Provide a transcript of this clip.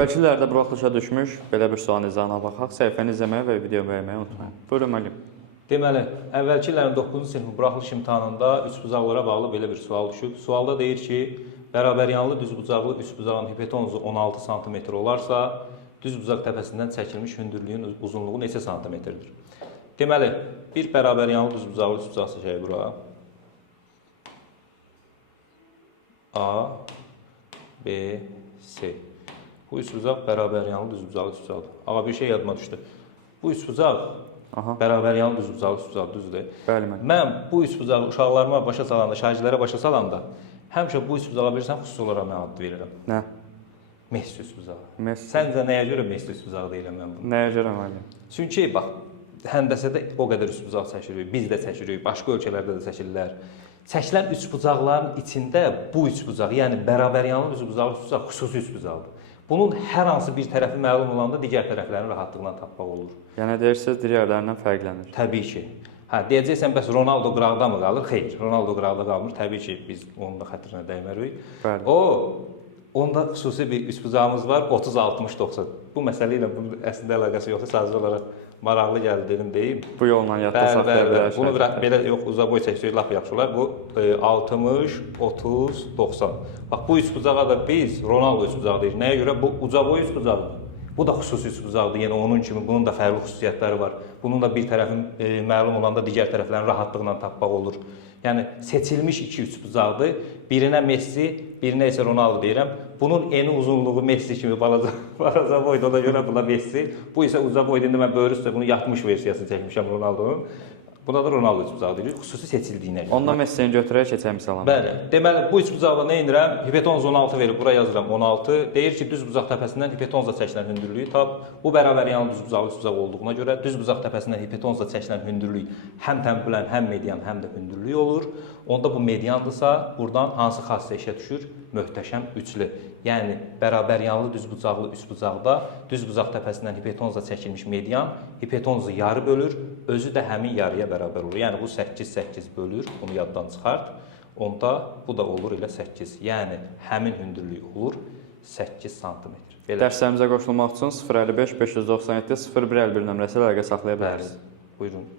Əvvəlki illərdə buraxılışa düşmüş belə bir sual izahına baxaq. Səhifəni izləməyi və video bəyənməyi unutmayın. Buyurun müəllim. Deməli, əvvəlki illərin 9-cu sinifin buraxılış imtahanında üçbucaqlara bağlı belə bir sual düşüb. Sualda deyir ki, bərabəryanlı düzbucaqlı üçbucağın hipotenuzu 16 sm olarsa, düzbucaq təpəsindən çəkilmiş hündürlüyün uzunluğu neçə santimetrdir? Deməli, bir bərabəryanlı düzbucaqlı üçbucaq seçək bura. A, B, C. Bu üçbucaq bərabəryanlı düzbucaqlı üçbucaqdır. Ağa bir şey yadıma düşdü. Bu üçbucaq bərabəryanlı düzbucaqlı üçbucaq düzdür. Bəli müəllim. Mən bu üçbucağı uşaqlarıma başa salanda, şagirdlərə başa salanda həmişə bu üçbucağa bilirsən xüsusi olaraq mən ad verirəm. Nə? Messi üçbucağı. Messi. Səncə nəyə görə Messi üçbucağı deyirəm mən bunu? Nəyə görə müəllim? Çünki bax, həndəsədə o qədər üçbucaq çəkirik, biz də çəkirik, başqa ölkələrdə də çəkirlər. Çəkilən üçbucaqların içində bu üçbucaq, yəni bərabəryanlı üçbucaq xüsusi üçbucaqdır. Bunun hər hansı bir tərəfi məlum olanda digər tərəflərin rahatlığına tapmaq olur. Yəni deyirsiniz digərlərindən fərqlənir. Təbii ki. Hə, deyəcəksən bəs Ronaldo qıraqda mı qalır? Xeyr, Ronaldo qıraqda qalmır. Təbii ki, biz onun da xətrinə dəymərik. Bəli. Onda xüsusi bir üçbucağımız var, 30-60-90. Bu məsələ ilə bunun əslində əlaqəsi yoxdur, sadəcə olaraq maraqlı gəldi dedim deyim. Bu yolla yadda saxlaya bilərsiniz. Bunu belə yox, uzaboy çəksək lap yaxşı olar. Bu 60, 30, 90. Bax bu üçbucağa da biz Ronaldo üçbucağı deyirik. Nəyə görə? Bu ucaboy üçbucaqdır. Bu da xüsusi üçbucaqdır. Yəni onun kimi bunun da fərqli xüsusiyyətləri var. Bunun da bir tərəfin məlum olanda digər tərəflərin rahatlıqla tapmaq olur. Yəni seçilmiş iki üçbucaqdır. Birinə Messi, birinə isə Ronaldo deyirəm. Bunun eni uzunluğu Messi kimi balaca boyda, ona görə buna Messi. Bu isə uca boyda, indi mən böyrü üstə bunu yatmış versiyasını çəkmişəm Ronaldo'nun. Buna da Ronaldo üçbucağı deyirik, xüsusi seçildiyinə görə. Onda Messini götürək keçək misalına. Bəli. Deməli, bu üçbucaqla nə edirəm? Hipotenuz 16 verir, bura yazıram 16. Deyir ki, düzbucaq təpəsindən hipotenuzla çəkilən hündürlüyü tap. Bu bərabəryanlı düzbucaqlı üçbucaq olduğuna görə düzbucaq təpəsindən hipotenuzla çəkilən hündürlük həm təmpülən, həm median, həm də hündürlük olur. Onda bu mediandırsa, buradan hansı xassəyə işə düşür? Möhtəşəm üçlü. Yəni, bərabəryanlı düzbucaqlı üçbucaqda düzbucaq təpəsindən hipotenuzla çəkilmiş median hipotenuzu yarı bölür, özü də həmin yarıya bərabər olur. Yəni, bu 8 bölür, bunu yaddan çıxart. Onda bu da olur elə 8. Yəni, həmin hündürlük olur 8 sm. Dərslərimizə qoşulmaq üçün 055 597 0151 nömrəsi əlaqə saxlaya bilərsiniz. Buyurun.